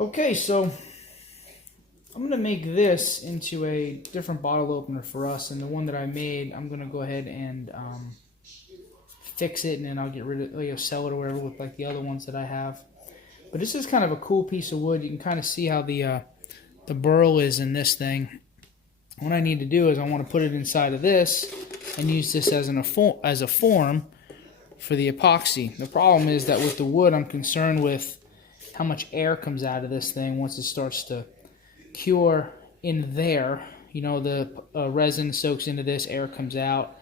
Okay, so I'm going to make this into a different bottle opener for us, and the one that I made, I'm going to go ahead and fix it, and then I'll get rid of, sell it or whatever with like the other ones that I have. But this is kind of a cool piece of wood. You can kind of see how the burl is in this thing. What I need to do is I want to put it inside of this and use this as a form for the epoxy. The problem is that with the wood, I'm concerned with how much air comes out of this thing once it starts to cure in there. You know, the resin soaks into this, air comes out,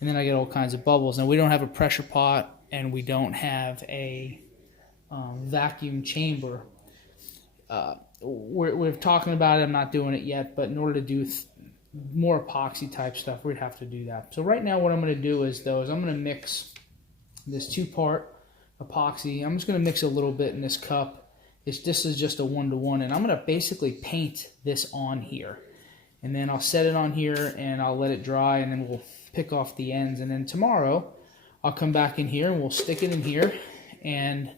and then I get all kinds of bubbles. Now, we don't have a pressure pot, and we don't have a vacuum chamber. We're talking about it. I'm not doing it yet, but in order to do more epoxy type stuff, we'd have to do that. So right now what I'm going to do is I'm going to mix this 2-part epoxy. I'm just going to mix a little bit in this cup. This is just a 1-to-1, and I'm going to basically paint this on here. And then I'll set it on here, and I'll let it dry, and then we'll pick off the ends. And then tomorrow I'll come back in here, and we'll stick it in here, and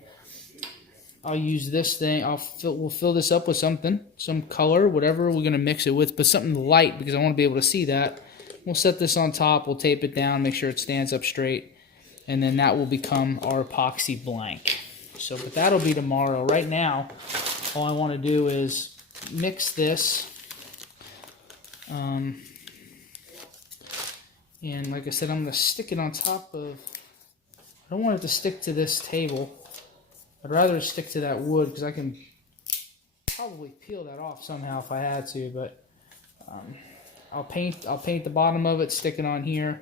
I'll use this thing. We'll fill this up with something, some color, whatever we're going to mix it with, but something light because I want to be able to see that. We'll set this on top. We'll tape it down, make sure it stands up straight, and then that will become our epoxy blank. So, but that'll be tomorrow. Right now, all I want to do is mix this. And like I said, I'm going to stick it on top of. I don't want it to stick to this table. I'd rather stick to that wood because I can probably peel that off somehow if I had to, but I'll paint the bottom of it, stick it on here,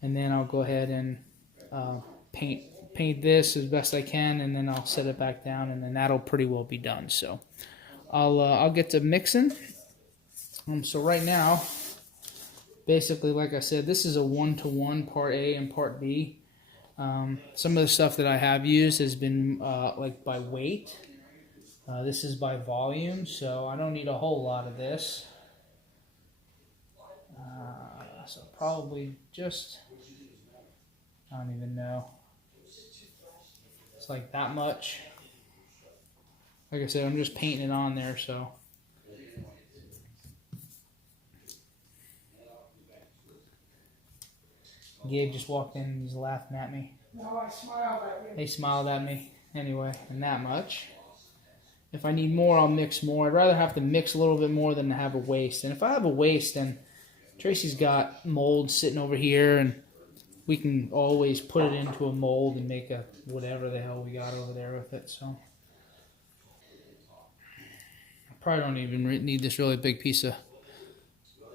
and then I'll go ahead and paint this as best I can, and then I'll set it back down, and then that'll pretty well be done. So I'll get to mixing. So right now, basically, like I said, this is a 1-to-1, part A and part B. Some of the stuff that I have used has been like by weight. This is by volume, so I don't need a whole lot of this. So probably just, I don't even know. It's like that much. Like I said, I'm just painting it on there, so. Gabe just walked in and he's laughing at me. No, I smiled at you. They smiled at me. Anyway, and that much. If I need more, I'll mix more. I'd rather have to mix a little bit more than to have a waste. And if I have a waste, then Tracy's got mold sitting over here, and we can always put it into a mold and make a whatever the hell we got over there with it. So I probably don't even need this really big piece of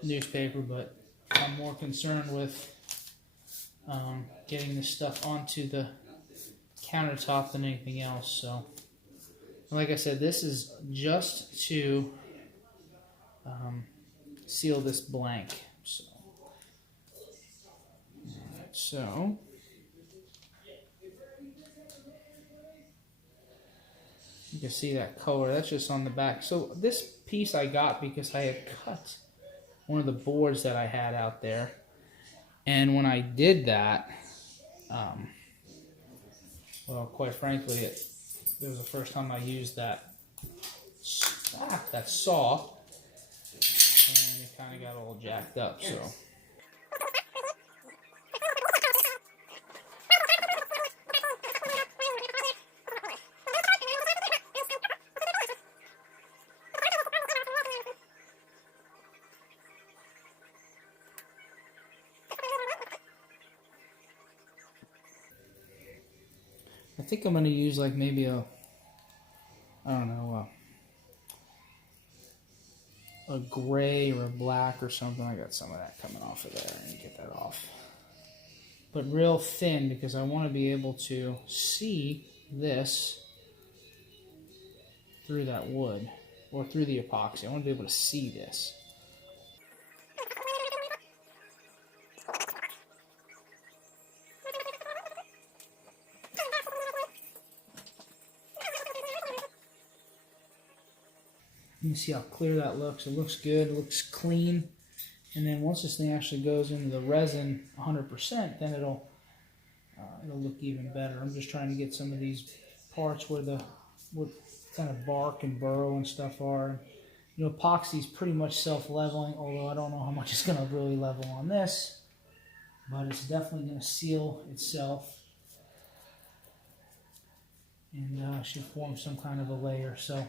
newspaper, but I'm more concerned with getting this stuff onto the countertop than anything else. So, like I said, this is just to seal this blank. So, alright, so you can see that color. That's just on the back. So this piece I got because I had cut one of the boards that I had out there. And when I did that, well, quite frankly, it was the first time I used that saw, and it kind of got all jacked up. So. I think I'm going to use like maybe a gray or a black or something. I got some of that coming off of there. I need to get that off. But real thin because I want to be able to see this through that wood or through the epoxy. I want to be able to see this. You can see how clear that looks. It looks good. It looks clean. And then once this thing actually goes into the resin 100%, then it'll look even better. I'm just trying to get some of these parts where the kind of bark and burl and stuff are. You know, epoxy is pretty much self-leveling, although I don't know how much it's going to really level on this, but it's definitely going to seal itself and should form some kind of a layer. So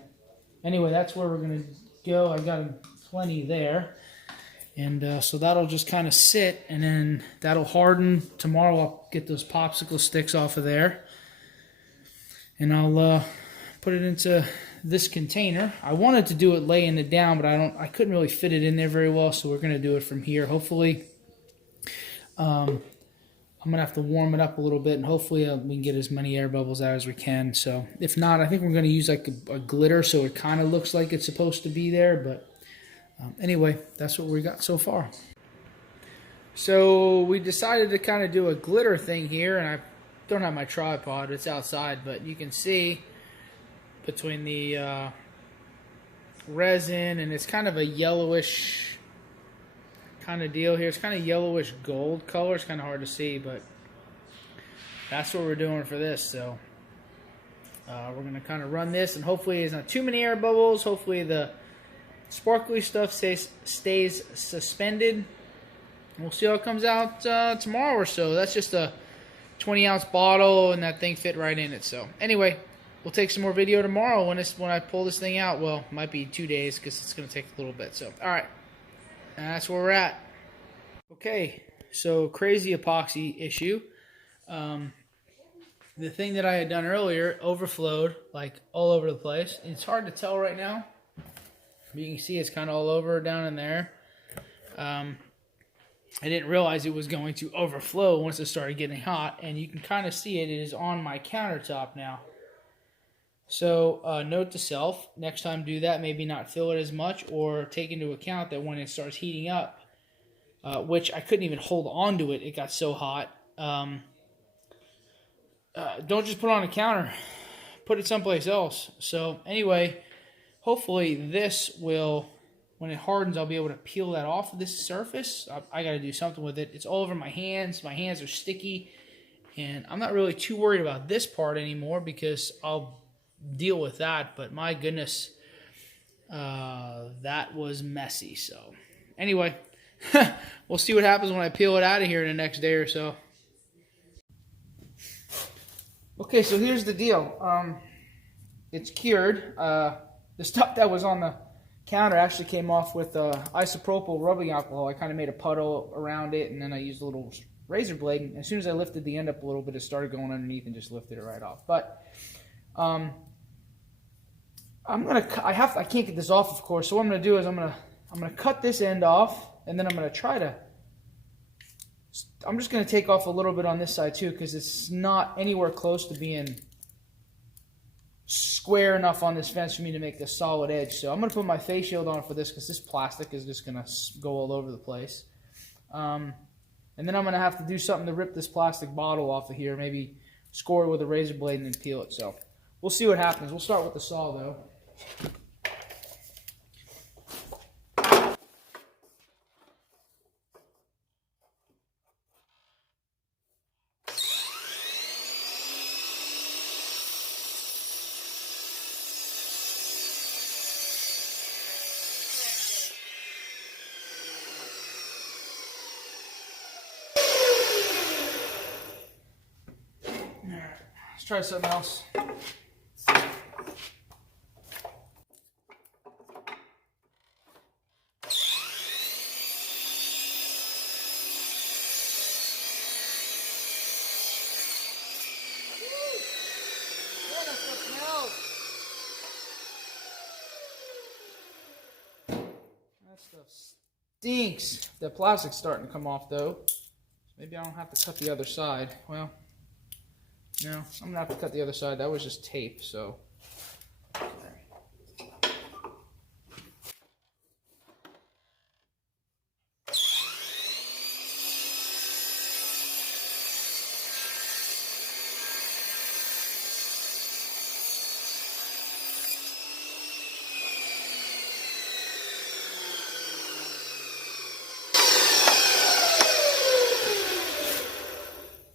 anyway, that's where we're going to go. I got plenty there, and so that'll just kind of sit, and then that'll harden. Tomorrow I'll get those popsicle sticks off of there, and I'll put it into this container. I wanted to do it laying it down, but I couldn't really fit it in there very well, so we're going to do it from here. Hopefully I'm going to have to warm it up a little bit, and hopefully we can get as many air bubbles out as we can. So if not, I think we're going to use like a glitter so it kind of looks like it's supposed to be there. But anyway, that's what we got so far. So we decided to kind of do a glitter thing here, and I don't have my tripod. It's outside, but you can see between the resin, and it's kind of a yellowish kind of deal here. It's kind of yellowish gold color. It's kind of hard to see, but that's what we're doing for this. So we're going to kind of run this, and hopefully there's not too many air bubbles. Hopefully the sparkly stuff stays suspended. We'll see how it comes out tomorrow or so. That's just a 20-ounce bottle, and that thing fit right in it. So anyway, we'll take some more video tomorrow when I pull this thing out. Well, it might be 2 days because it's going to take a little bit. So, all right. And that's where we're at. Okay, so crazy epoxy issue. The thing that I had done earlier overflowed like all over the place. It's hard to tell right now. You can see it's kind of all over down in there. I didn't realize it was going to overflow once it started getting hot, and you can kind of see it. It is on my countertop now. So note to self, next time do that, maybe not fill it as much, or take into account that when it starts heating up, which I couldn't even hold on to it, it got so hot. Don't just put it on a counter, put it someplace else. So anyway, hopefully this will, when it hardens, I'll be able to peel that off of this surface. I got to do something with it. It's all over my hands. My hands are sticky, and I'm not really too worried about this part anymore because I'll deal with that. But my goodness, that was messy. So anyway, we'll see what happens when I peel it out of here in the next day or so. Okay, so here's the deal. It's cured. The stuff that was on the counter actually came off with isopropyl rubbing alcohol. I kind of made a puddle around it, and then I used a little razor blade. And as soon as I lifted the end up a little bit, it started going underneath and just lifted it right off. But I can't get this off, of course. So what I'm gonna do is I'm gonna cut this end off, and then I'm gonna I'm just gonna take off a little bit on this side too, because it's not anywhere close to being square enough on this fence for me to make this solid edge. So I'm gonna put my face shield on for this, because this plastic is just gonna go all over the place. And then I'm gonna have to do something to rip this plastic bottle off of here, maybe score it with a razor blade and then peel it. So we'll see what happens. We'll start with the saw though. Let's try something else. That stuff stinks. The plastic's starting to come off though. Maybe I don't have to cut the other side. Well, no, I'm gonna have to cut the other side. That was just tape, so.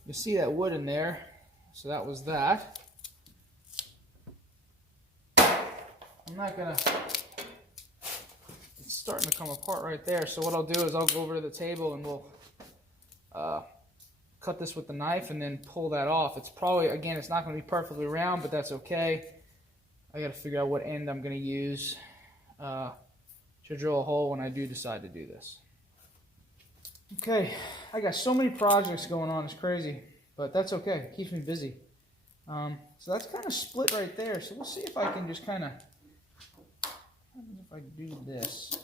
You see that wood in there, so that was that. I'm not gonna, it's starting to come apart right there. So what I'll do is I'll go over to the table and we'll cut this with the knife and then pull that off. It's probably, again, it's not gonna be perfectly round, but that's okay. I gotta figure out what end I'm gonna use to drill a hole when I do decide to do this. Okay, I got so many projects going on, it's crazy, but that's okay, it keeps me busy. So that's kind of split right there, so we'll see if I can just kind of, if I do this.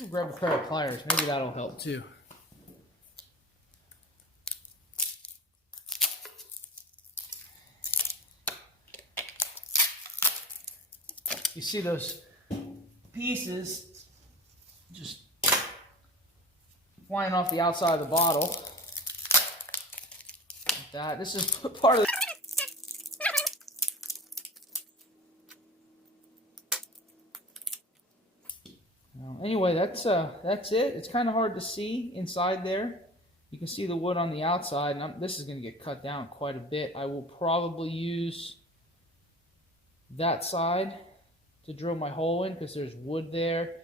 I'll grab a pair of pliers, maybe that'll help too. You see those pieces just flying off the outside of the bottle. Like that. This is part of the anyway, that's it. It's kind of hard to see inside there. You can see the wood on the outside, and this is going to get cut down quite a bit. I will probably use that side to drill my hole in because there's wood there,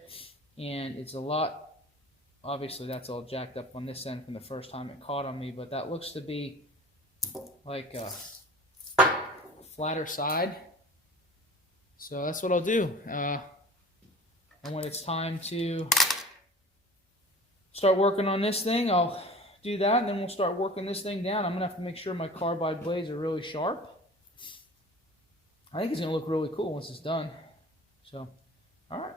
and it's a lot. Obviously, that's all jacked up on this end from the first time it caught on me, but that looks to be like a flatter side. So that's what I'll do. And when it's time to start working on this thing, I'll do that, and then we'll start working this thing down. I'm going to have to make sure my carbide blades are really sharp. I think it's going to look really cool once it's done. So, all right.